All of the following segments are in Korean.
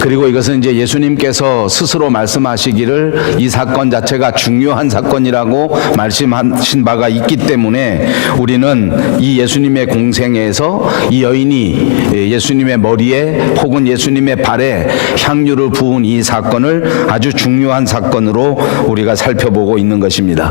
그리고 이것은 이제 예수님께서 스스로 말씀하시기를 이 사건 자체가 중요한 사건이라고 말씀하신 바가 있기 때문에 우리는 이 예수님의 공생에서 이 여인이 예수님의 머리에 혹은 예수님의 발에 향유를 부은 이 사건을 아주 중요한 사건으로 우리가 살펴보고 있는 것입니다.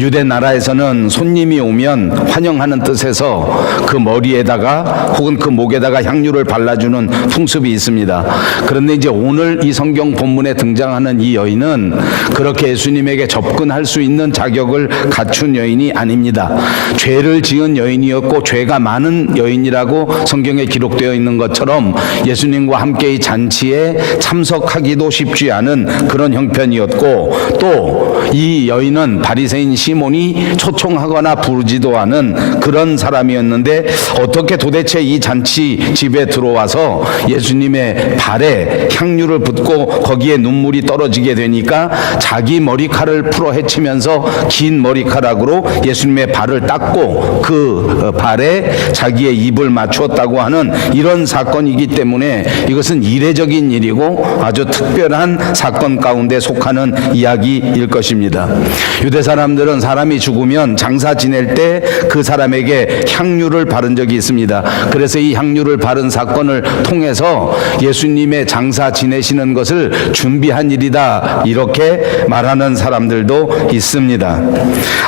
유대 나라에서는 손님이 오면 환영하는 뜻에서 그 머리에다가 혹은 그 목에다가 향유를 발라주는 풍습이 있습니다. 그런데 이제 오늘 이 성경 본문에 등장하는 이 여인은 그렇게 예수님에게 접근할 수 있는 자격을 갖춘 여인이 아닙니다. 죄를 지은 여인이었고 죄가 많은 여인이라고 성경에 기록되어 있는 것처럼 예수님과 함께 이 잔치에 참석하기도 쉽지 않은 그런 형편이었고, 또 이 여인은 바리새인 시몬이 초청하거나 부르지도 않은 그런 사람이었는데 어떻게 도대체 이 잔치 집에 들어와서 예수님의 발에 향유를 붓고 거기에 눈물이 떨어지게 되니까 자기 머리카락을 풀어 헤치면서 긴 머리카락으로 예수님의 발을 닦고 그 발에 자기의 입을 맞추었다고 하는 이런 사건이기 때문에 이것은 이례적인 일이고 아주 특별한 사건 가운데 속하는 이야기일 것입니다. 유대 사람들은 사람이 죽으면 장사 지낼 때 그 사람에게 향유를 바른 적이 있습니다. 그래서 이 향유를 바른 사건을 통해서 예수님의 장사 지내시는 것을 준비한 일이다, 이렇게 말하는 사람들도 있습니다.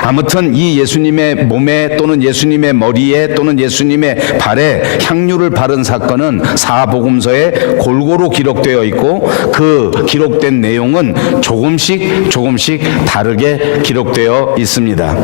아무튼 이 예수님의 몸에 또는 예수님의 머리에 또는 예수님의 발에 향유를 바른 사건은 사복음서에 골고루 기록되어 있고 그 기록된 내용은 조금씩 다르게 기록되어 있습니다.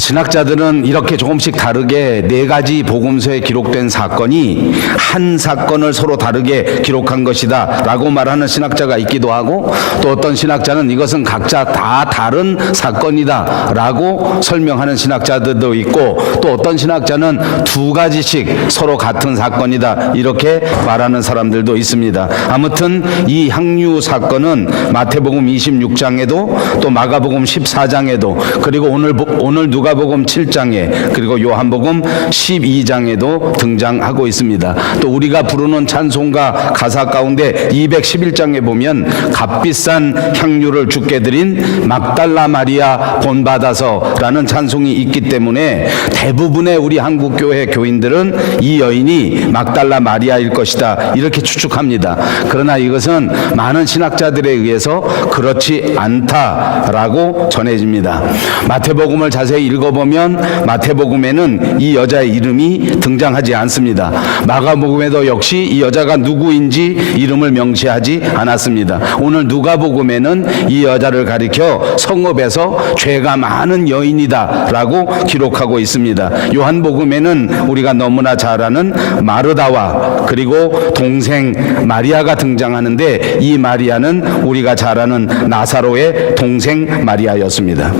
신학자들은 이렇게 조금씩 다르게 네 가지 복음서에 기록된 사건이 한 사건을 서로 다르게 기록한 것이다 라고 말하는 신학자가 있기도 하고, 또 어떤 신학자는 이것은 각자 다 다른 사건이다 라고 설명하는 신학자들도 있고, 또 어떤 신학자는 두 가지씩 서로 같은 사건이다 이렇게 말하는 사람들도 있습니다. 아무튼 이 향유 사건은 마태복음 26장에도 또 마가복음 14장에도 그리고 오늘 누가복음 7장에 그리고 요한복음 12장에도 등장하고 있습니다. 또 우리가 부르는 찬송가 가사 가운데 211장에 보면 값비싼 향유를 주께 드린 막달라 마리아 본받아서라는 찬송이 있기 때문에 대부분의 우리 한국교회 교인들은 이 여인이 막달라 마리아일 것이다 이렇게 추측합니다. 그러나 이것은 많은 신학자들에 의해서 그렇지 않다라고 전해집니다. 마태복음을 자세히 읽어보면 마태복음에는 이 여자의 이름이 등장하지 않습니다. 마가복음에도 역시 이 여자가 누구인지 이름을 명시하지 않았습니다. 오늘 누가복음에는 이 여자를 가리켜 성읍에서 죄가 많은 여인이다 라고 기록하고 있습니다. 요한복음에는 우리가 너무나 잘 아는 마르다와 그리고 동생 마리아가 등장하는데, 이 마리아는 우리가 잘 아는 나사로의 동생 마리아였습니다.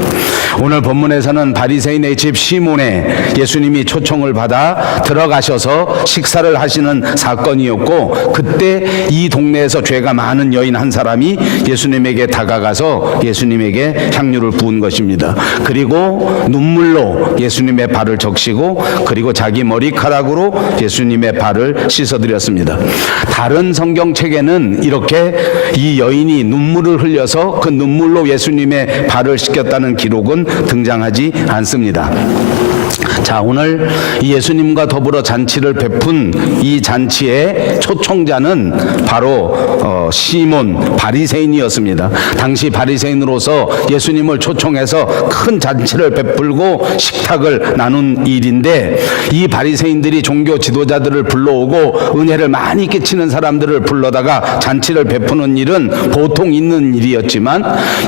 오늘 본문에서는 바리새인의 집 시몬에 예수님이 초청을 받아 들어가셔서 식사를 하시는 사건이었고, 그때 이 동네에서 죄가 많은 여인 한 사람이 예수님에게 다가가서 예수님에게 향유를 부은 것입니다. 그리고 눈물로 예수님의 발을 적시고 그리고 자기 머리카락으로 예수님의 발을 씻어드렸습니다. 다른 성경책에는 이렇게 이 여인이 눈물을 흘려서 그 눈물로 예수님의 발을 씻겼다는 기록은 등장하지 않습니다. 자, 오늘 이 예수님과 더불어 잔치를 베푼 이 잔치의 초청자는 바로 시몬 바리새인이었습니다. 당시 바리새인으로서 예수님을 초청해서 큰 잔치를 베풀고 식탁을 나눈 일인데, 이 바리새인들이 종교 지도자들을 불러오고 은혜를 많이 끼치는 사람들을 불러다가 잔치를 베푸는 일은 보통 있는 일이었지만,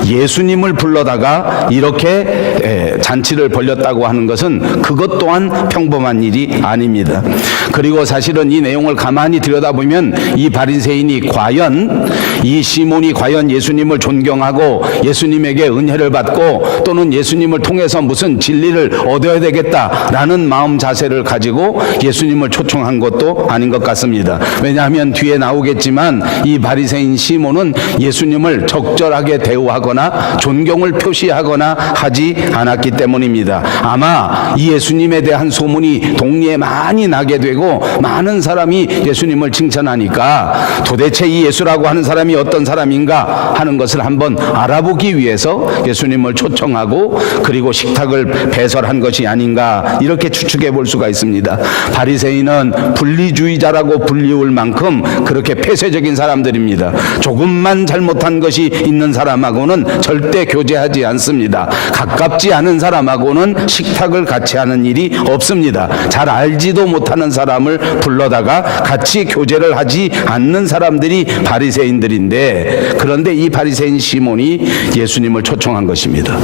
예수님을 불러다가 이렇게 잔치를 벌였다고 하는 것은 그 그것 또한 평범한 일이 아닙니다. 그리고 사실은 이 내용을 가만히 들여다보면 이 바리새인이 과연, 이 시몬이 과연 예수님을 존경하고 예수님에게 은혜를 받고 또는 예수님을 통해서 무슨 진리를 얻어야 되겠다라는 마음 자세를 가지고 예수님을 초청한 것도 아닌 것 같습니다. 왜냐하면 뒤에 나오겠지만 이 바리새인 시몬은 예수님을 적절하게 대우하거나 존경을 표시하거나 하지 않았기 때문입니다. 아마 이 예수님에 대한 소문이 동리에 많이 나게 되고 많은 사람이 예수님을 칭찬하니까 도대체 이 예수라고 하는 사람이 어떤 사람인가 하는 것을 한번 알아보기 위해서 예수님을 초청하고 그리고 식탁을 배설한 것이 아닌가 이렇게 추측해 볼 수가 있습니다. 바리새인은 분리주의자라고 불리울 만큼 그렇게 폐쇄적인 사람들입니다. 조금만 잘못한 것이 있는 사람하고는 절대 교제하지 않습니다. 가깝지 않은 사람하고는 식탁을 같이 하는 일이 없습니다. 잘 알지도 못하는 사람을 불러다가 같이 교제를 하지 않는 사람들이 바리새인들인데, 그런데 이 바리새인 시몬이 예수님을 초청한 것입니다.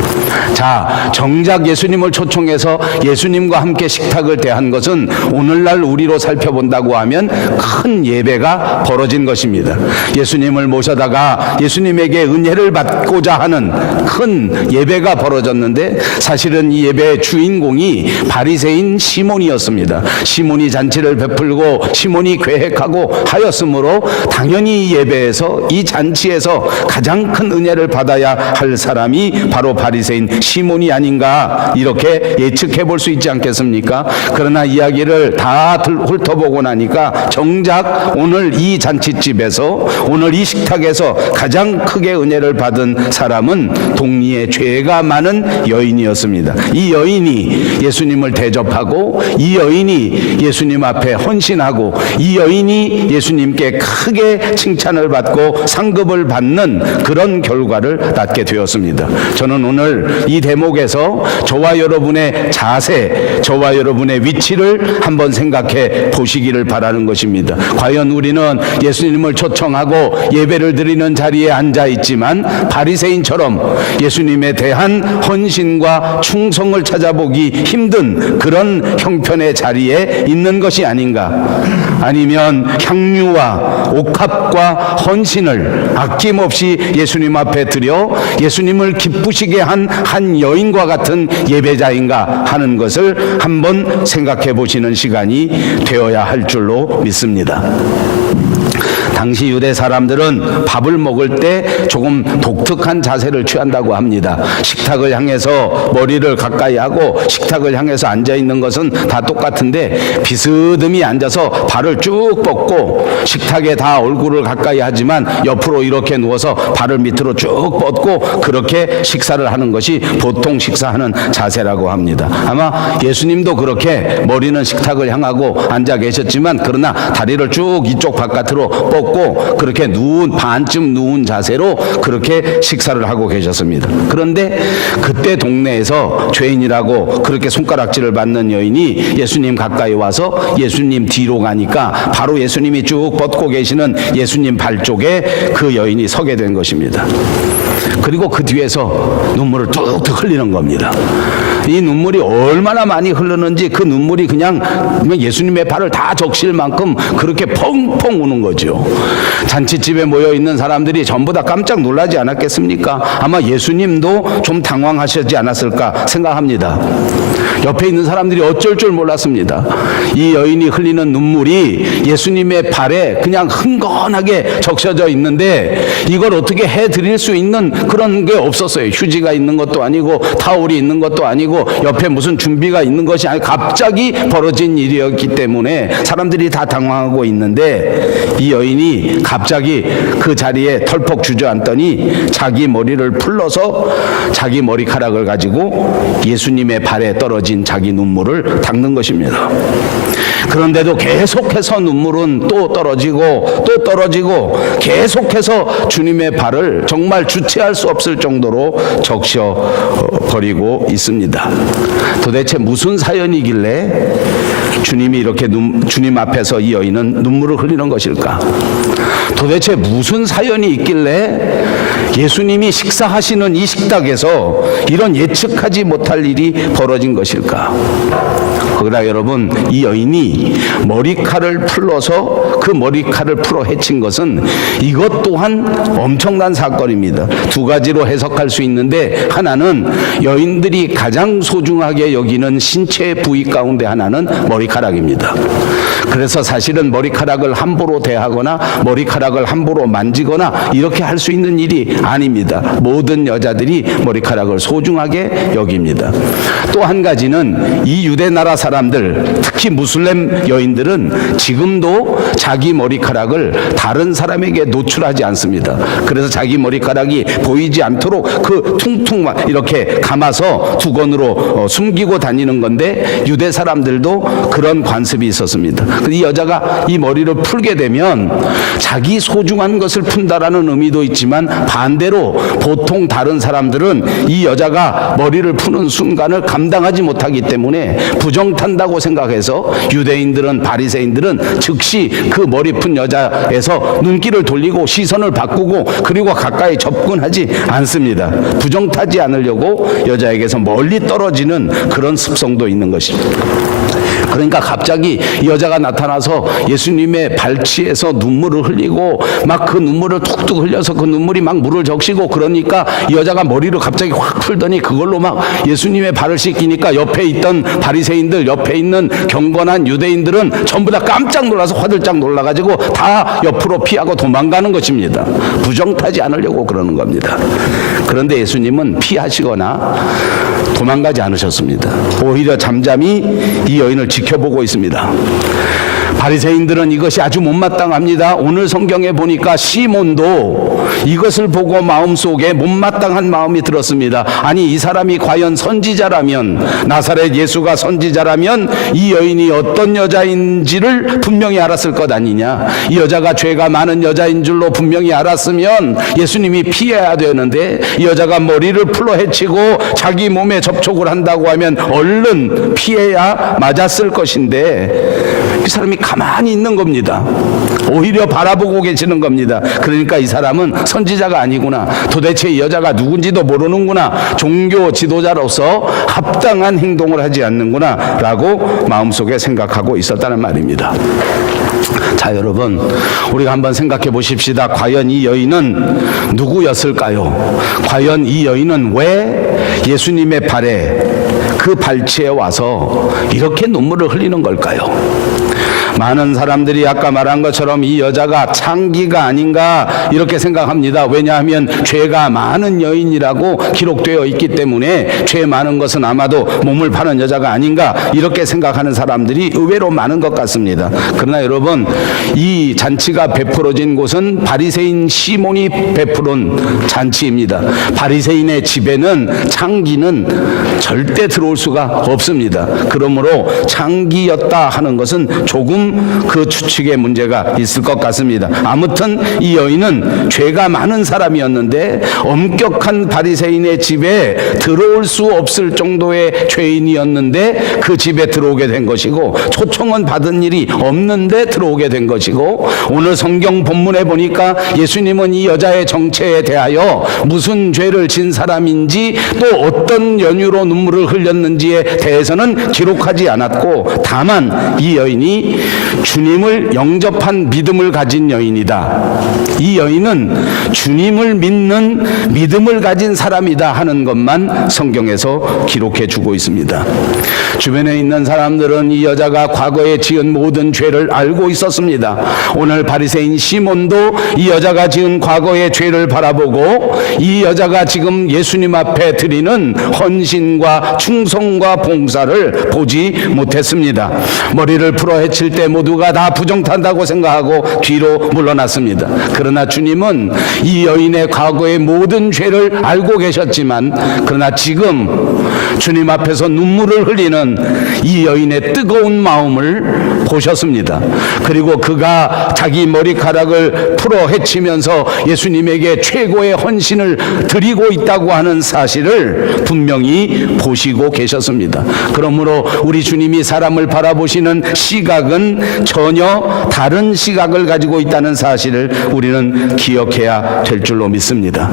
자, 정작 예수님을 초청해서 예수님과 함께 식탁을 대한 것은 오늘날 우리로 살펴본다고 하면 큰 예배가 벌어진 것입니다. 예수님을 모셔다가 예수님에게 은혜를 받고자 하는 큰 예배가 벌어졌는데, 사실은 이 예배의 주인공이 바리새인 시몬이었습니다. 시몬이 잔치를 베풀고 시몬이 계획하고 하였으므로 당연히 이 예배에서, 이 잔치에서 가장 큰 은혜를 받아야 할 사람이 바로 바리새인 시몬이 아닌가 이렇게 예측해 볼 수 있지 않겠습니까? 그러나 이야기를 다 훑어보고 나니까 정작 오늘 이 잔치집에서, 오늘 이 식탁에서 가장 크게 은혜를 받은 사람은 동리에 죄가 많은 여인이었습니다. 이 여인이 예수님을 대접하고, 이 여인이 예수님 앞에 헌신하고, 이 여인이 예수님께 크게 칭찬을 받고 상급을 받는 그런 결과를 낳게 되었습니다. 저는 오늘 이 대목에서 저와 여러분의 자세, 저와 여러분의 위치를 한번 생각해 보시기를 바라는 것입니다. 과연 우리는 예수님을 초청하고 예배를 드리는 자리에 앉아 있지만 바리새인처럼 예수님에 대한 헌신과 충성을 찾아보기 힘든 그런 형편의 자리에 있는 것이 아닌가? 아니면 향유와 옥합과 헌신을 아낌없이 예수님 앞에 드려 예수님을 기쁘시게 한 여인과 같은 예배자인가 하는 것을 한번 생각해 보시는 시간이 되어야 할 줄로 믿습니다. 당시 유대 사람들은 밥을 먹을 때 조금 독특한 자세를 취한다고 합니다. 식탁을 향해서 머리를 가까이 하고 식탁을 향해서 앉아 있는 것은 다 똑같은데 비스듬히 앉아서 발을 쭉 뻗고, 식탁에 다 얼굴을 가까이 하지만 옆으로 이렇게 누워서 발을 밑으로 쭉 뻗고 그렇게 식사를 하는 것이 보통 식사하는 자세라고 합니다. 아마 예수님도 그렇게 머리는 식탁을 향하고 앉아 계셨지만, 그러나 다리를 쭉 이쪽 바깥으로 뻗고 그렇게 반쯤 누운 자세로 그렇게 식사를 하고 계셨습니다. 그런데 그때 동네에서 죄인이라고 그렇게 손가락질을 받는 여인이 예수님 가까이 와서 예수님 뒤로 가니까 바로 예수님이 쭉 뻗고 계시는 예수님 발 쪽에 그 여인이 서게 된 것입니다. 그리고 그 뒤에서 눈물을 뚝뚝 흘리는 겁니다. 이 눈물이 얼마나 많이 흐르는지 그 눈물이 그냥 예수님의 발을 다 적실 만큼 그렇게 펑펑 우는 거죠. 잔치집에 모여 있는 사람들이 전부 다 깜짝 놀라지 않았겠습니까? 아마 예수님도 좀 당황하시지 않았을까 생각합니다. 옆에 있는 사람들이 어쩔 줄 몰랐습니다. 이 여인이 흘리는 눈물이 예수님의 발에 그냥 흥건하게 적셔져 있는데 이걸 어떻게 해드릴 수 있는 그런 게 없었어요. 휴지가 있는 것도 아니고 타올이 있는 것도 아니고 옆에 무슨 준비가 있는 것이 아니고 갑자기 벌어진 일이었기 때문에 사람들이 다 당황하고 있는데, 이 여인이 갑자기 그 자리에 털퍽 주저앉더니 자기 머리를 풀러서 자기 머리카락을 가지고 예수님의 발에 떨어진 자기 눈물을 닦는 것입니다. 그런데도 계속해서 눈물은 또 떨어지고 또 떨어지고 계속해서 주님의 발을 정말 주체할 수 없을 정도로 적셔 버리고 있습니다. 것입니다. 도대체 무슨 사연이길래 주님이 이렇게 주님 앞에서 이 여인은 눈물을 흘리는 것일까? 도대체 무슨 사연이 있길래 예수님이 식사하시는 이 식탁에서 이런 예측하지 못할 일이 벌어진 것일까? 그러나 여러분, 이 여인이 머리칼을 풀러서 그 머리칼을 풀어 해친 것은 이것 또한 엄청난 사건입니다. 두 가지로 해석할 수 있는데, 하나는 여인들이 가장 소중하게 여기는 신체 부위 가운데 하나는 머리카락입니다. 그래서 사실은 머리카락을 함부로 대하거나 머리카락을 함부로 만지거나 이렇게 할 수 있는 일이 아닙니다. 모든 여자들이 머리카락을 소중하게 여깁니다. 또 한 가지는 이 유대 나라 사람들, 특히 무슬림 여인들은 지금도 자기 머리카락을 다른 사람에게 노출하지 않습니다. 그래서 자기 머리카락이 보이지 않도록 그 퉁퉁만 이렇게 감아서 두건으로 숨기고 다니는 건데, 유대 사람들도 그런 관습이 있었습니다. 이 여자가 이 머리를 풀게 되면 자기 소중한 것을 푼다라는 의미도 있지만, 반대로 보통 다른 사람들은 이 여자가 머리를 푸는 순간을 감당하지 못하기 때문에 부정탄다고 생각해서 유대인들은, 바리새인들은 즉시 그 머리 푼 여자에서 눈길을 돌리고 시선을 바꾸고 그리고 가까이 접근하지 않습니다. 부정타지 않으려고 여자에게서 멀리 떨어지는 그런 습성도 있는 것입니다. 그러니까 갑자기 이 여자가 나타나서 예수님의 발치에서 눈물을 흘리고 막 그 눈물을 툭툭 흘려서 그 눈물이 막 물을 적시고, 그러니까 이 여자가 머리를 갑자기 확 풀더니 그걸로 막 예수님의 발을 씻기니까 옆에 있던 바리새인들, 옆에 있는 경건한 유대인들은 전부 다 깜짝 놀라서 화들짝 놀라가지고 다 옆으로 피하고 도망가는 것입니다. 부정타지 않으려고 그러는 겁니다. 그런데 예수님은 피하시거나 도망가지 않으셨습니다. 오히려 잠잠히 이 여인을 지켜보고 있습니다. 바리새인들은 이것이 아주 못마땅합니다. 오늘 성경에 보니까 시몬도 이것을 보고 마음속에 못마땅한 마음이 들었습니다. 아니, 이 사람이 과연 선지자라면, 나사렛 예수가 선지자라면 이 여인이 어떤 여자인지를 분명히 알았을 것 아니냐. 이 여자가 죄가 많은 여자인 줄로 분명히 알았으면 예수님이 피해야 되는데, 이 여자가 머리를 풀어 헤치고 자기 몸에 접촉을 한다고 하면 얼른 피해야 맞았을 것인데, 이 사람이 가만히 있는 겁니다. 오히려 바라보고 계시는 겁니다. 그러니까 이 사람은 선지자가 아니구나, 도대체 이 여자가 누군지도 모르는구나, 종교 지도자로서 합당한 행동을 하지 않는구나 라고 마음속에 생각하고 있었다는 말입니다. 자, 여러분, 우리가 한번 생각해 보십시다. 과연 이 여인은 누구였을까요? 과연 이 여인은 왜 예수님의 발에, 그 발치에 와서 이렇게 눈물을 흘리는 걸까요? 많은 사람들이 아까 말한 것처럼 이 여자가 창기가 아닌가 이렇게 생각합니다. 왜냐하면 죄가 많은 여인이라고 기록되어 있기 때문에 죄 많은 것은 아마도 몸을 파는 여자가 아닌가 이렇게 생각하는 사람들이 의외로 많은 것 같습니다. 그러나 여러분, 이 잔치가 베풀어진 곳은 바리새인 시몬이 베풀은 잔치입니다. 바리새인의 집에는 창기는 절대 들어올 수가 없습니다. 그러므로 창기였다 하는 것은 조금 그 추측에 문제가 있을 것 같습니다. 아무튼 이 여인은 죄가 많은 사람이었는데 엄격한 바리새인의 집에 들어올 수 없을 정도의 죄인이었는데 그 집에 들어오게 된 것이고, 초청은 받은 일이 없는데 들어오게 된 것이고, 오늘 성경 본문에 보니까 예수님은 이 여자의 정체에 대하여 무슨 죄를 진 사람인지 또 어떤 연유로 눈물을 흘렸는지에 대해서는 기록하지 않았고, 다만 이 여인이 주님을 영접한 믿음을 가진 여인이다, 이 여인은 주님을 믿는 믿음을 가진 사람이다 하는 것만 성경에서 기록해 주고 있습니다. 주변에 있는 사람들은 이 여자가 과거에 지은 모든 죄를 알고 있었습니다. 오늘 바리새인 시몬도 이 여자가 지은 과거의 죄를 바라보고 이 여자가 지금 예수님 앞에 드리는 헌신과 충성과 봉사를 보지 못했습니다. 머리를 풀어 헤칠 때 그때 모두가 다 부정탄다고 생각하고 뒤로 물러났습니다. 그러나 주님은 이 여인의 과거의 모든 죄를 알고 계셨지만, 그러나 지금 주님 앞에서 눈물을 흘리는 이 여인의 뜨거운 마음을 보셨습니다. 그리고 그가 자기 머리카락을 풀어 헤치면서 예수님에게 최고의 헌신을 드리고 있다고 하는 사실을 분명히 보시고 계셨습니다. 그러므로 우리 주님이 사람을 바라보시는 시각은 전혀 다른 시각을 가지고 있다는 사실을 우리는 기억해야 될 줄로 믿습니다.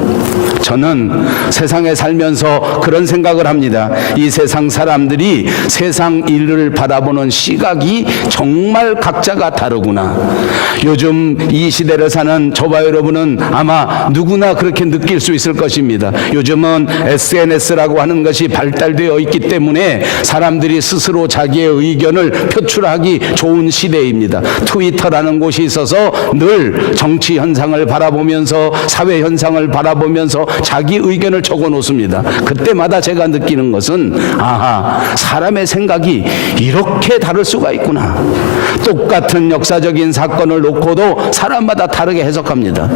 저는 세상에 살면서 그런 생각을 합니다. 이 세상 사람들이 세상 일을 바라보는 시각이 정말 각자가 다르구나. 요즘 이 시대를 사는 저와 여러분은 아마 누구나 그렇게 느낄 수 있을 것입니다. 요즘은 SNS라고 하는 것이 발달되어 있기 때문에 사람들이 스스로 자기의 의견을 표출하기 좋은 시대입니다. 트위터라는 곳이 있어서 늘 정치 현상을 바라보면서 사회 현상을 바라보면서 자기 의견을 적어 놓습니다. 그때마다 제가 느끼는 것은, 아하, 사람의 생각이 이렇게 다를 수가 있구나. 똑같은 역사적인 사건을 놓고도 사람마다 다르게 해석합니다.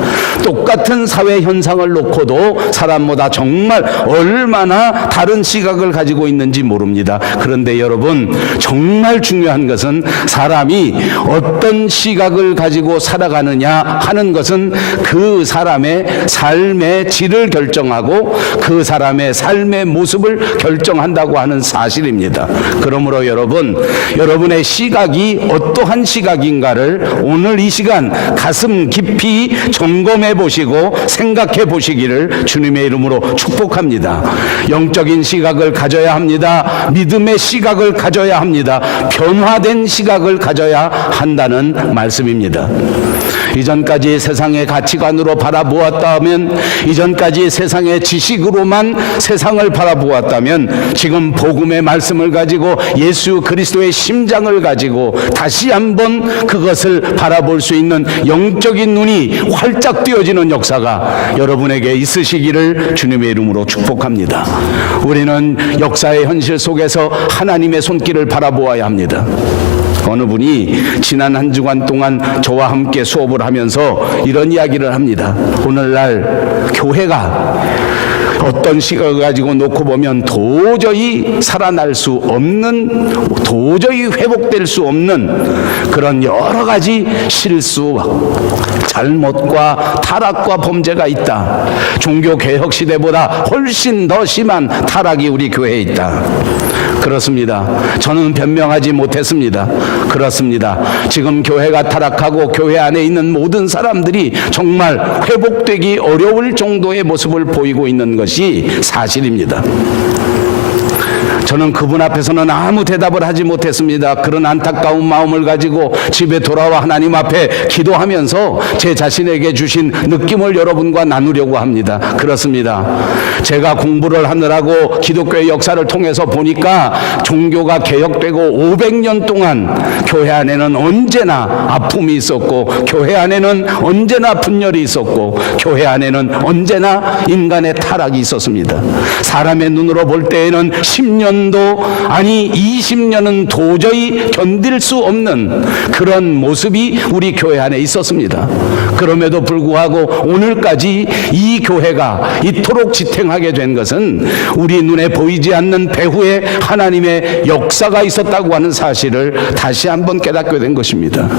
똑같은 사회 현상을 놓고도 사람마다 정말 얼마나 다른 시각을 가지고 있는지 모릅니다. 그런데 여러분, 정말 중요한 것은 사람이 어떤 시각을 가지고 살아가느냐 하는 것은 그 사람의 삶의 질을 결정하고 그 사람의 삶의 모습을 결정한다고 하는 사실입니다. 그러므로 여러분, 여러분의 시각이 어떠한 시각인가를 오늘 이 시간 가슴 깊이 점검해 보시고 생각해 보시기를 주님의 이름으로 축복합니다. 영적인 시각을 가져야 합니다. 믿음의 시각을 가져야 합니다. 변화된 시각을 가져야 한다는 말씀입니다. 이전까지 세상의 가치관으로 바라보았다면, 이전까지 세상의 지식으로만 세상을 바라보았다면, 지금 복음의 말씀을 가지고 예수 그리스도의 심장을 가지고 다시 한번 그것을 바라볼 수 있는 영적인 눈이 활짝 띄어지는 역사가 여러분에게 있으시기를 주님의 이름으로 축복합니다. 우리는 역사의 현실 속에서 하나님의 손길을 바라보아야 합니다. 어느 분이 지난 한 주간 동안 저와 함께 수업을 하면서 이런 이야기를 합니다. 오늘날 교회가 어떤 시각을 가지고 놓고 보면 도저히 살아날 수 없는, 도저히 회복될 수 없는 그런 여러 가지 실수, 잘못과 타락과 범죄가 있다. 종교개혁 시대보다 훨씬 더 심한 타락이 우리 교회에 있다. 그렇습니다. 저는 변명하지 못했습니다. 그렇습니다. 지금 교회가 타락하고 교회 안에 있는 모든 사람들이 정말 회복되기 어려울 정도의 모습을 보이고 있는 것이 사실입니다. 저는 그분 앞에서는 아무 대답을 하지 못했습니다. 그런 안타까운 마음을 가지고 집에 돌아와 하나님 앞에 기도하면서 제 자신에게 주신 느낌을 여러분과 나누려고 합니다. 그렇습니다. 제가 공부를 하느라고 기독교의 역사를 통해서 보니까 종교가 개혁되고 500년 동안 교회 안에는 언제나 아픔이 있었고, 교회 안에는 언제나 분열이 있었고, 교회 안에는 언제나 인간의 타락이 있었습니다. 사람의 눈으로 볼 때에는 10년도 아니 20년은 도저히 견딜 수 없는 그런 모습이 우리 교회 안에 있었습니다. 그럼에도 불구하고 오늘까지 이 교회가 이토록 지탱하게 된 것은 우리 눈에 보이지 않는 배후에 하나님의 역사가 있었다고 하는 사실을 다시 한번 깨닫게 된 것입니다.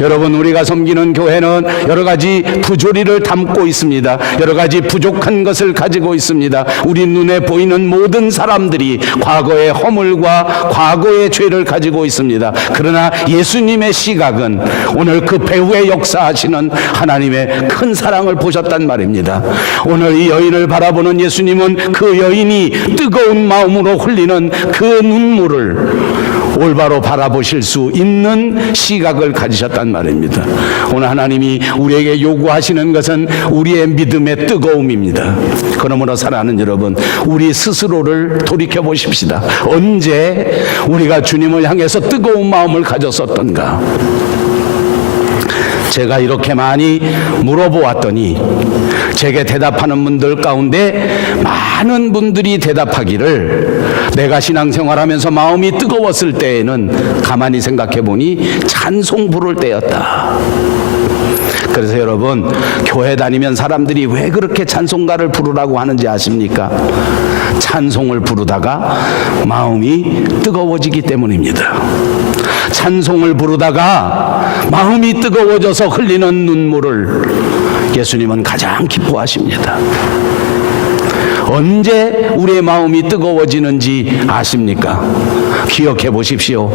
여러분, 우리가 섬기는 교회는 여러 가지 부조리를 담고 있습니다. 여러 가지 부족한 것을 가지고 있습니다. 우리 눈에 보이는 모든 사람들이 과거의 허물과 과거의 죄를 가지고 있습니다. 그러나 예수님의 시각은 오늘 그 배후에 역사하시는 하나님의 큰 사랑을 보셨단 말입니다. 오늘 이 여인을 바라보는 예수님은 그 여인이 뜨거운 마음으로 흘리는 그 눈물을 올바로 바라보실 수 있는 시각을 가지셨단 말입니다. 오늘 하나님이 우리에게 요구하시는 것은 우리의 믿음의 뜨거움입니다. 그러므로 사랑하는 여러분, 우리 스스로를 돌이켜 보십시다. 언제 우리가 주님을 향해서 뜨거운 마음을 가졌었던가? 제가 이렇게 많이 물어보았더니 제게 대답하는 분들 가운데 많은 분들이 대답하기를 내가 신앙생활하면서 마음이 뜨거웠을 때에는 가만히 생각해 보니 찬송 부를 때였다. 그래서 여러분, 교회 다니면 사람들이 왜 그렇게 찬송가를 부르라고 하는지 아십니까? 찬송을 부르다가 마음이 뜨거워지기 때문입니다. 찬송을 부르다가 마음이 뜨거워져서 흘리는 눈물을 예수님은 가장 기뻐하십니다. 언제 우리의 마음이 뜨거워지는지 아십니까? 기억해 보십시오.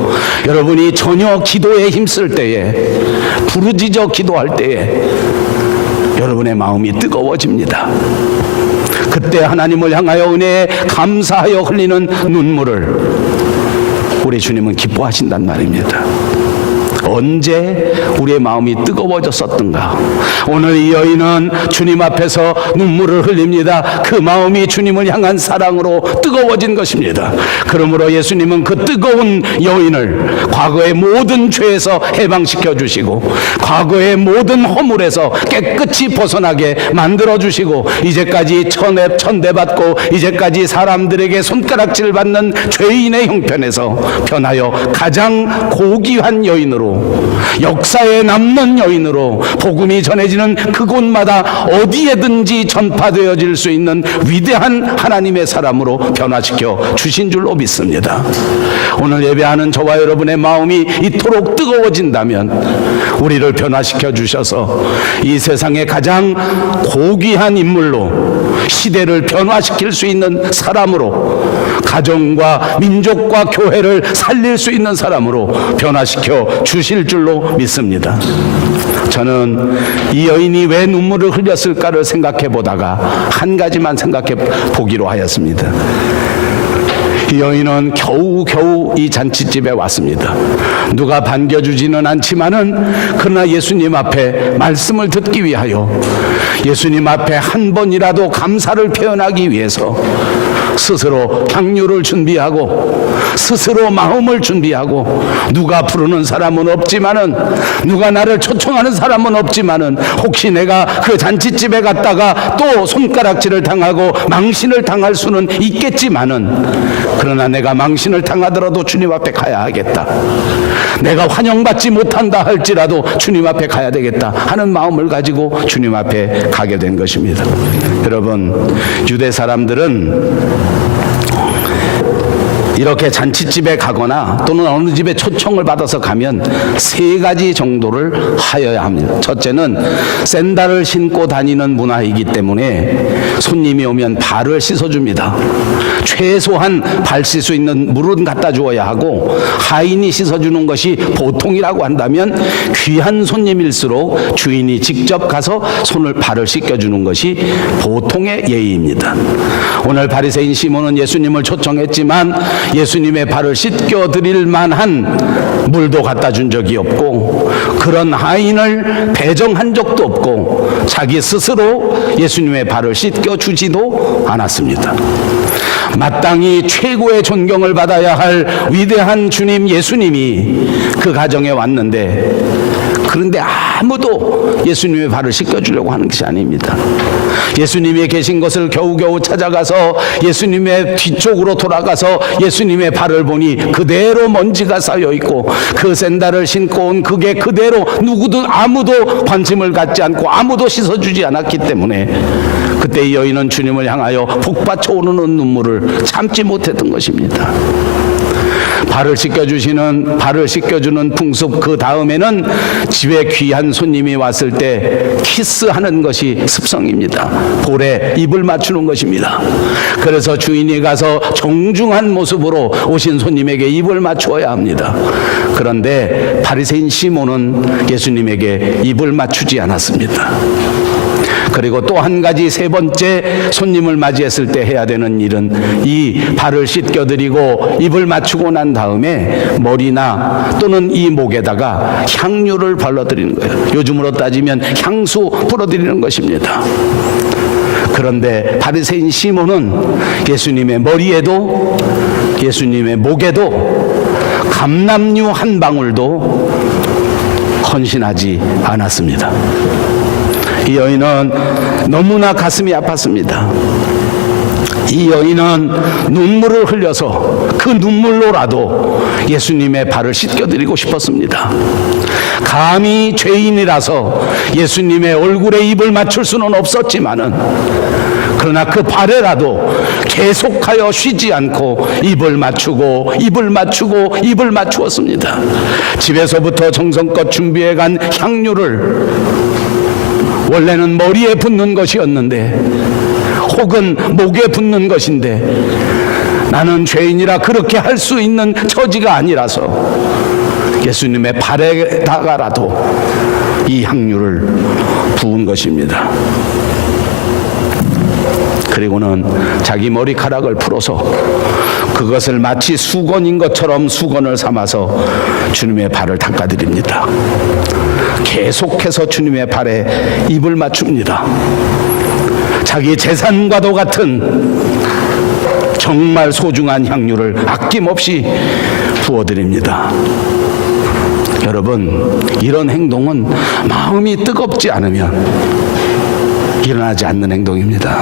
여러분이 전혀 기도에 힘쓸 때에, 부르짖어 기도할 때에 여러분의 마음이 뜨거워집니다. 그때 하나님을 향하여 은혜에 감사하여 흘리는 눈물을 우리 주님은 기뻐하신단 말입니다. 언제 우리의 마음이 뜨거워졌었던가? 오늘 이 여인은 주님 앞에서 눈물을 흘립니다. 그 마음이 주님을 향한 사랑으로 뜨거워진 것입니다. 그러므로 예수님은 그 뜨거운 여인을 과거의 모든 죄에서 해방시켜 주시고 과거의 모든 허물에서 깨끗이 벗어나게 만들어 주시고 이제까지 천대받고 이제까지 사람들에게 손가락질 받는 죄인의 형편에서 변하여 가장 고귀한 여인으로, 역사에 남는 여인으로 복음이 전해지는 그곳마다 어디에든지 전파되어질 수 있는 위대한 하나님의 사람으로 변화시켜 주신 줄로 믿습니다. 오늘 예배하는 저와 여러분의 마음이 이토록 뜨거워진다면 우리를 변화시켜 주셔서 이 세상의 가장 고귀한 인물로, 시대를 변화시킬 수 있는 사람으로, 가정과 민족과 교회를 살릴 수 있는 사람으로 변화시켜 주실 줄로 믿습니다. 저는 이 여인이 왜 눈물을 흘렸을까를 생각해 보다가 한 가지만 생각해 보기로 하였습니다. 이 여인은 겨우겨우 이 잔치집에 왔습니다. 누가 반겨주지는 않지만은 그러나 예수님 앞에 말씀을 듣기 위하여, 예수님 앞에 한 번이라도 감사를 표현하기 위해서 스스로 향유를 준비하고 스스로 마음을 준비하고, 누가 부르는 사람은 없지만은, 누가 나를 초청하는 사람은 없지만은 혹시 내가 그 잔치집에 갔다가 또 손가락질을 당하고 망신을 당할 수는 있겠지만은, 그러나 내가 망신을 당하더라도 주님 앞에 가야 하겠다, 내가 환영받지 못한다 할지라도 주님 앞에 가야 되겠다 하는 마음을 가지고 주님 앞에 가게 된 것입니다. 여러분, 유대 사람들은 이렇게 잔치집에 가거나 또는 어느 집에 초청을 받아서 가면 세 가지 정도를 하여야 합니다. 첫째는 샌들을 신고 다니는 문화이기 때문에 손님이 오면 발을 씻어줍니다. 최소한 발 씻을 수 있는 물은 갖다 주어야 하고, 하인이 씻어주는 것이 보통이라고 한다면 귀한 손님일수록 주인이 직접 가서 발을 씻겨주는 것이 보통의 예의입니다. 오늘 바리새인 시몬은 예수님을 초청했지만 예수님의 발을 씻겨드릴 만한 물도 갖다 준 적이 없고, 그런 하인을 배정한 적도 없고, 자기 스스로 예수님의 발을 씻겨주지도 않았습니다. 마땅히 최고의 존경을 받아야 할 위대한 주님 예수님이 그 가정에 왔는데, 그런데 아무도 예수님의 발을 씻겨주려고 하는 것이 아닙니다. 예수님이 계신 것을 겨우겨우 찾아가서 예수님의 뒤쪽으로 돌아가서 예수님의 발을 보니 그대로 먼지가 쌓여있고, 그 샌들을 신고 온 그게 그대로 아무도 관심을 갖지 않고 아무도 씻어주지 않았기 때문에 그때 이 여인은 주님을 향하여 북받쳐 오르는 눈물을 참지 못했던 것입니다. 발을 씻겨주는 풍습, 그 다음에는 집에 귀한 손님이 왔을 때 키스하는 것이 습성입니다. 볼에 입을 맞추는 것입니다. 그래서 주인이 가서 정중한 모습으로 오신 손님에게 입을 맞추어야 합니다. 그런데 바리새인 시몬은 예수님에게 입을 맞추지 않았습니다. 그리고 또 한 가지, 세 번째 손님을 맞이했을 때 해야 되는 일은 이 발을 씻겨드리고 입을 맞추고 난 다음에 머리나 또는 이 목에다가 향유를 발라드리는 거예요. 요즘으로 따지면 향수 뿌려드리는 것입니다. 그런데 바리새인 시몬은 예수님의 머리에도 예수님의 목에도 감람유 한 방울도 헌신하지 않았습니다. 이 여인은 너무나 가슴이 아팠습니다. 이 여인은 눈물을 흘려서 그 눈물로라도 예수님의 발을 씻겨드리고 싶었습니다. 감히 죄인이라서 예수님의 얼굴에 입을 맞출 수는 없었지만은, 그러나 그 발에라도 계속하여 쉬지 않고 입을 맞추고 입을 맞추고 입을 맞추었습니다. 집에서부터 정성껏 준비해간 향유를 원래는 머리에 붓는 것이었는데, 혹은 목에 붓는 것인데, 나는 죄인이라 그렇게 할 수 있는 처지가 아니라서 예수님의 발에다가라도 이 향유를 부은 것입니다. 그리고는 자기 머리카락을 풀어서 그것을 마치 수건인 것처럼 수건을 삼아서 주님의 발을 닦아드립니다. 계속해서 주님의 발에 입을 맞춥니다. 자기 재산과도 같은 정말 소중한 향유를 아낌없이 부어드립니다. 여러분, 이런 행동은 마음이 뜨겁지 않으면 일어나지 않는 행동입니다.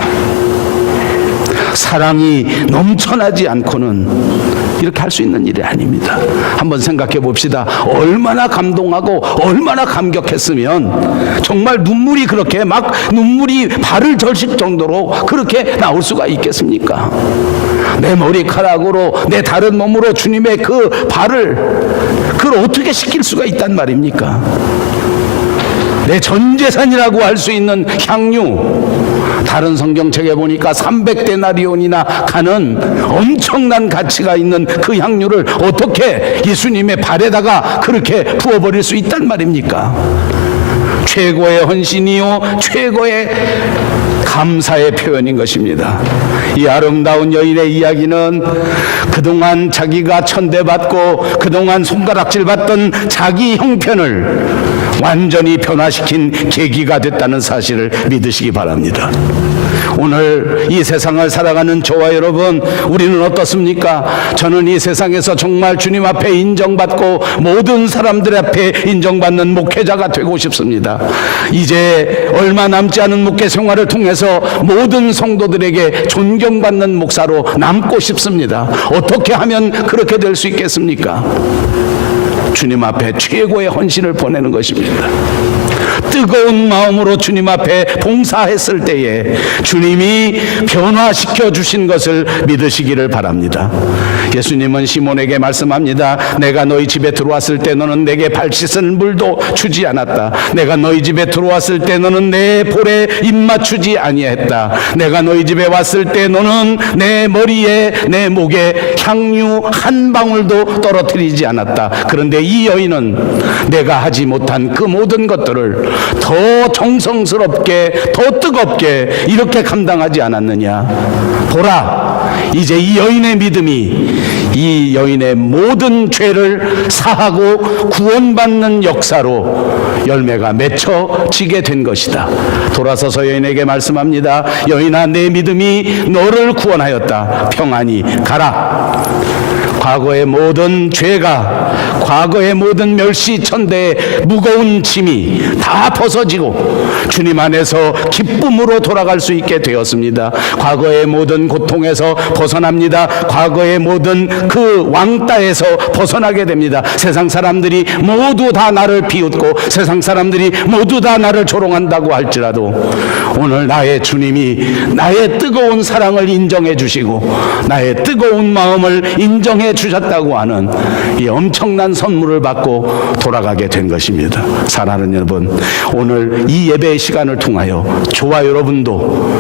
사랑이 넘쳐나지 않고는 이렇게 할 수 있는 일이 아닙니다. 한번 생각해 봅시다. 얼마나 감동하고 얼마나 감격했으면 정말 눈물이 그렇게 막 눈물이 발을 절실 정도로 그렇게 나올 수가 있겠습니까? 내 머리카락으로 내 다른 몸으로 주님의 그 발을 그걸 어떻게 씻길 수가 있단 말입니까? 내 전 재산이라고 할 수 있는 향유, 다른 성경책에 보니까 300데나리온이나 가는 엄청난 가치가 있는 그 향유를 어떻게 예수님의 발에다가 그렇게 부어버릴 수 있단 말입니까? 최고의 헌신이요 최고의 감사의 표현인 것입니다. 이 아름다운 여인의 이야기는 그동안 자기가 천대받고 그동안 손가락질 받던 자기 형편을 완전히 변화시킨 계기가 됐다는 사실을 믿으시기 바랍니다. 오늘 이 세상을 살아가는 저와 여러분, 우리는 어떻습니까? 저는 이 세상에서 정말 주님 앞에 인정받고 모든 사람들 앞에 인정받는 목회자가 되고 싶습니다. 이제 얼마 남지 않은 목회 생활을 통해서 모든 성도들에게 존경받는 목사로 남고 싶습니다. 어떻게 하면 그렇게 될 수 있겠습니까? 주님 앞에 최고의 헌신을 보내는 것입니다. 뜨거운 마음으로 주님 앞에 봉사했을 때에 주님이 변화시켜 주신 것을 믿으시기를 바랍니다. 예수님은 시몬에게 말씀합니다. 내가 너희 집에 들어왔을 때 너는 내게 발 씻을 물도 주지 않았다. 내가 너희 집에 들어왔을 때 너는 내 볼에 입 맞추지 아니했다. 내가 너희 집에 왔을 때 너는 내 머리에 내 목에 향유 한 방울도 떨어뜨리지 않았다. 그런데 이 여인은 내가 하지 못한 그 모든 것들을 더 정성스럽게 더 뜨겁게 이렇게 감당하지 않았느냐. 보라, 이제 이 여인의 믿음이 이 여인의 모든 죄를 사하고 구원받는 역사로 열매가 맺혀지게 된 것이다. 돌아서서 여인에게 말씀합니다. 여인아, 내 믿음이 너를 구원하였다. 평안히 가라. 과거의 모든 죄가, 과거의 모든 멸시천대의 무거운 짐이 다 벗어지고 주님 안에서 기쁨으로 돌아갈 수 있게 되었습니다. 과거의 모든 고통에서 벗어납니다. 과거의 모든 그 왕따에서 벗어나게 됩니다. 세상 사람들이 모두 다 나를 비웃고 세상 사람들이 모두 다 나를 조롱한다고 할지라도 오늘 나의 주님이 나의 뜨거운 사랑을 인정해 주시고 나의 뜨거운 마음을 인정해 주셨다고 하는 이 엄청난 선물을 받고 돌아가게 된 것입니다. 사랑하는 여러분, 오늘 이 예배의 시간을 통하여 저와 여러분도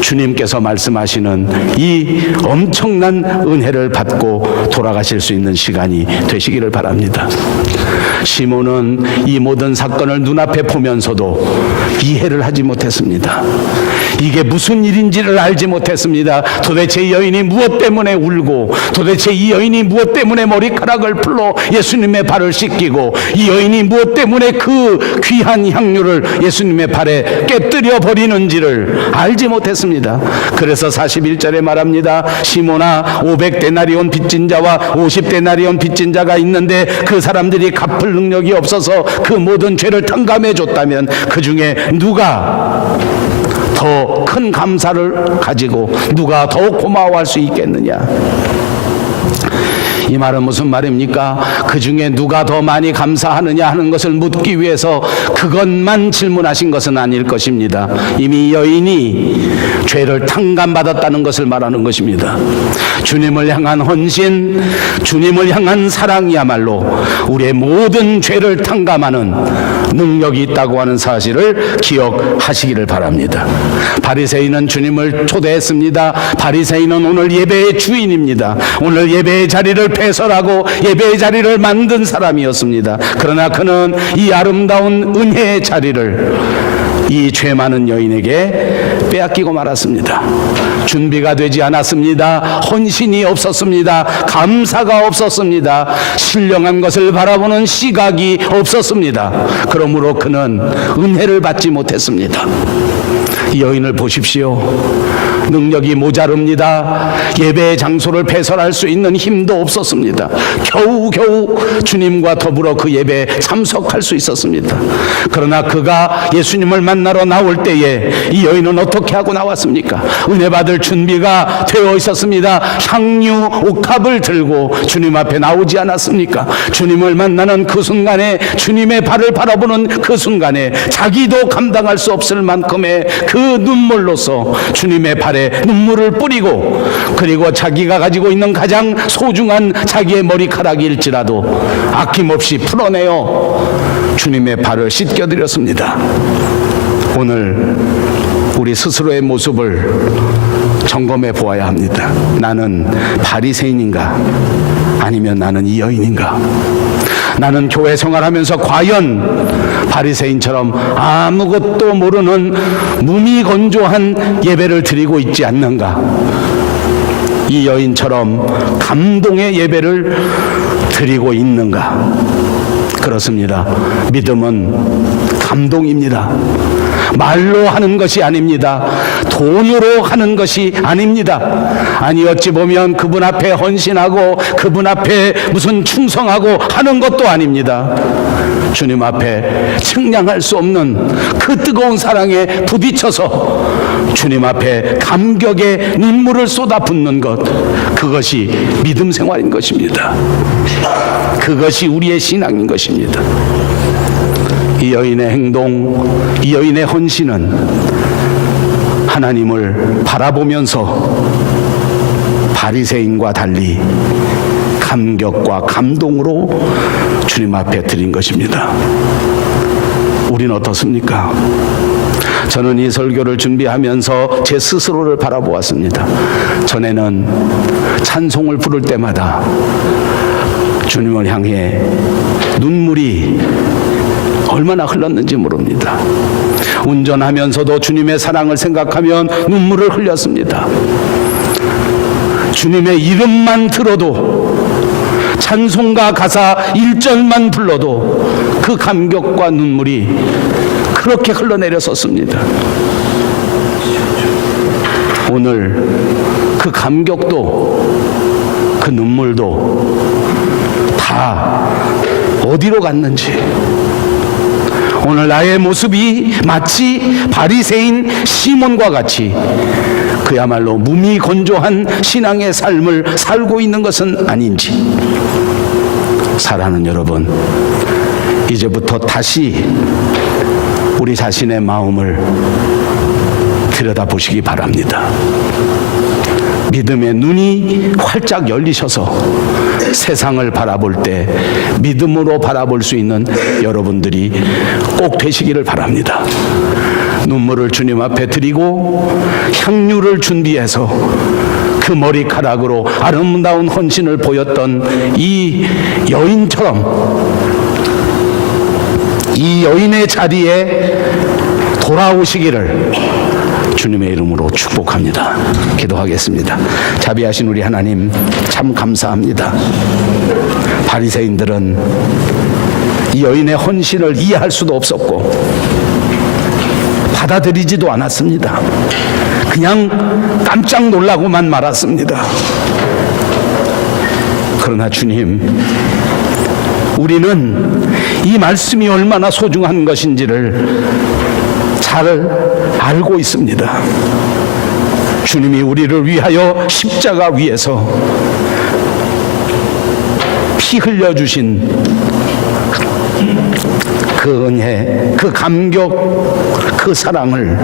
주님께서 말씀하시는 이 엄청난 은혜를 받고 돌아가실 수 있는 시간이 되시기를 바랍니다. 시몬은 이 모든 사건을 눈앞에 보면서도 이해를 하지 못했습니다. 이게 무슨 일인지를 알지 못했습니다. 도대체 이 여인이 무엇 때문에 울고, 도대체 이 여인이 무엇 때문에 머리카락을 풀러 예수님의 발을 씻기고, 이 여인이 무엇 때문에 그 귀한 향유를 예수님의 발에 깨뜨려 버리는지를 알지 못했습니다. 그래서 41절에 말합니다. 시몬아, 500데나리온 빚진 자와 50데나리온 빚진 자가 있는데 그 사람들이 갚을 능력이 없어서 그 모든 죄를 탕감해 줬다면 그 중에 누가 더 큰 감사를 가지고 누가 더 고마워할 수 있겠느냐? 이 말은 무슨 말입니까? 그 중에 누가 더 많이 감사하느냐 하는 것을 묻기 위해서 그것만 질문하신 것은 아닐 것입니다. 이미 여인이 죄를 탕감받았다는 것을 말하는 것입니다. 주님을 향한 헌신, 주님을 향한 사랑이야말로 우리의 모든 죄를 탕감하는 능력이 있다고 하는 사실을 기억하시기를 바랍니다. 바리새인은 주님을 초대했습니다. 바리새인은 오늘 예배의 주인입니다. 오늘 예배의 자리를 배설하고 예배의 자리를 만든 사람이었습니다. 그러나 그는 이 아름다운 은혜의 자리를 이 죄 많은 여인에게 빼앗기고 말았습니다. 준비가 되지 않았습니다. 헌신이 없었습니다. 감사가 없었습니다. 신령한 것을 바라보는 시각이 없었습니다. 그러므로 그는 은혜를 받지 못했습니다. 이 여인을 보십시오. 능력이 모자릅니다. 예배의 장소를 배설할 수 있는 힘도 없었습니다. 겨우겨우 주님과 더불어 그 예배에 참석할 수 있었습니다. 그러나 그가 예수님을 만나러 나올 때에 이 여인은 어떻게 하고 나왔습니까? 은혜 받을 준비가 되어 있었습니다. 향유 옥합을 들고 주님 앞에 나오지 않았습니까? 주님을 만나는 그 순간에, 주님의 발을 바라보는 그 순간에 자기도 감당할 수 없을 만큼의 그 눈물로서 주님의 발에 눈물을 뿌리고, 그리고 자기가 가지고 있는 가장 소중한 자기의 머리카락일지라도 아낌없이 풀어내어 주님의 발을 씻겨드렸습니다. 오늘 우리 스스로의 모습을 점검해 보아야 합니다. 나는 바리새인인가? 아니면 나는 이 여인인가? 나는 교회 생활하면서 과연 바리새인처럼 아무것도 모르는 무미건조한 예배를 드리고 있지 않는가? 이 여인처럼 감동의 예배를 드리고 있는가? 그렇습니다. 믿음은 감동입니다. 말로 하는 것이 아닙니다. 돈으로 하는 것이 아닙니다. 아니, 어찌 보면 그분 앞에 헌신하고 그분 앞에 무슨 충성하고 하는 것도 아닙니다. 주님 앞에 측량할 수 없는 그 뜨거운 사랑에 부딪혀서 주님 앞에 감격의 눈물을 쏟아붓는 것, 그것이 믿음 생활인 것입니다. 그것이 우리의 신앙인 것입니다. 이 여인의 행동, 이 여인의 헌신은 하나님을 바라보면서 바리새인과 달리 감격과 감동으로 주님 앞에 드린 것입니다. 우리는 어떻습니까? 저는 이 설교를 준비하면서 제 스스로를 바라보았습니다. 전에는 찬송을 부를 때마다 주님을 향해 눈물이 얼마나 흘렀는지 모릅니다. 운전하면서도 주님의 사랑을 생각하면 눈물을 흘렸습니다. 주님의 이름만 들어도, 찬송가 가사 1절만 불러도 그 감격과 눈물이 그렇게 흘러내렸었습니다. 오늘 그 감격도 그 눈물도 다 어디로 갔는지, 오늘 나의 모습이 마치 바리새인 시몬과 같이 그야말로 무미건조한 신앙의 삶을 살고 있는 것은 아닌지, 사랑하는 여러분, 이제부터 다시 우리 자신의 마음을 들여다보시기 바랍니다. 믿음의 눈이 활짝 열리셔서 세상을 바라볼 때 믿음으로 바라볼 수 있는 여러분들이 꼭 되시기를 바랍니다. 눈물을 주님 앞에 드리고 향유를 준비해서 그 머리카락으로 아름다운 헌신을 보였던 이 여인처럼 이 여인의 자리에 돌아오시기를 주님의 이름으로 축복합니다. 기도하겠습니다. 자비하신 우리 하나님 참 감사합니다. 바리새인들은 이 여인의 헌신을 이해할 수도 없었고 받아들이지도 않았습니다. 그냥 깜짝 놀라고만 말았습니다. 그러나 주님, 우리는 이 말씀이 얼마나 소중한 것인지를 잘 알고 있습니다. 주님이 우리를 위하여 십자가 위에서 피 흘려주신 그 은혜, 그 감격, 그 사랑을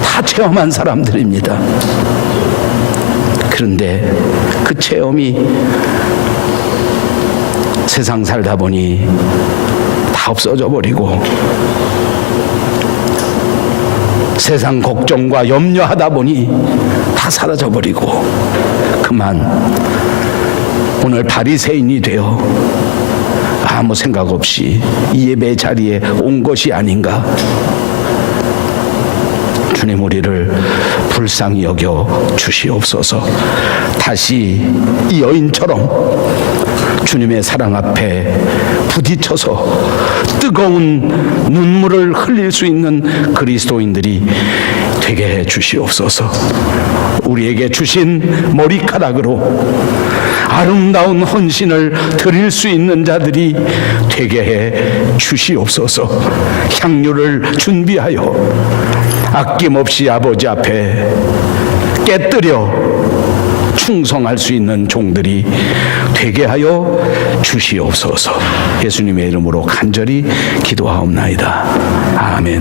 다 체험한 사람들입니다. 그런데 그 체험이 세상 살다 보니 다 없어져 버리고 세상 걱정과 염려하다 보니 다 사라져 버리고 그만 오늘 바리새인이 되어 아무 생각 없이 이 예배 자리에 온 것이 아닌가. 주님, 우리를 불쌍히 여겨 주시옵소서. 다시 이 여인처럼 주님의 사랑 앞에 부딪혀서 뜨거운 눈물을 흘릴 수 있는 그리스도인들이 되게 해 주시옵소서. 우리에게 주신 머리카락으로 아름다운 헌신을 드릴 수 있는 자들이 되게 해 주시옵소서. 향유를 준비하여 아낌없이 아버지 앞에 깨뜨려 충성할 수 있는 종들이 되게 하여 주시옵소서. 예수님의 이름으로 간절히 기도하옵나이다. 아멘.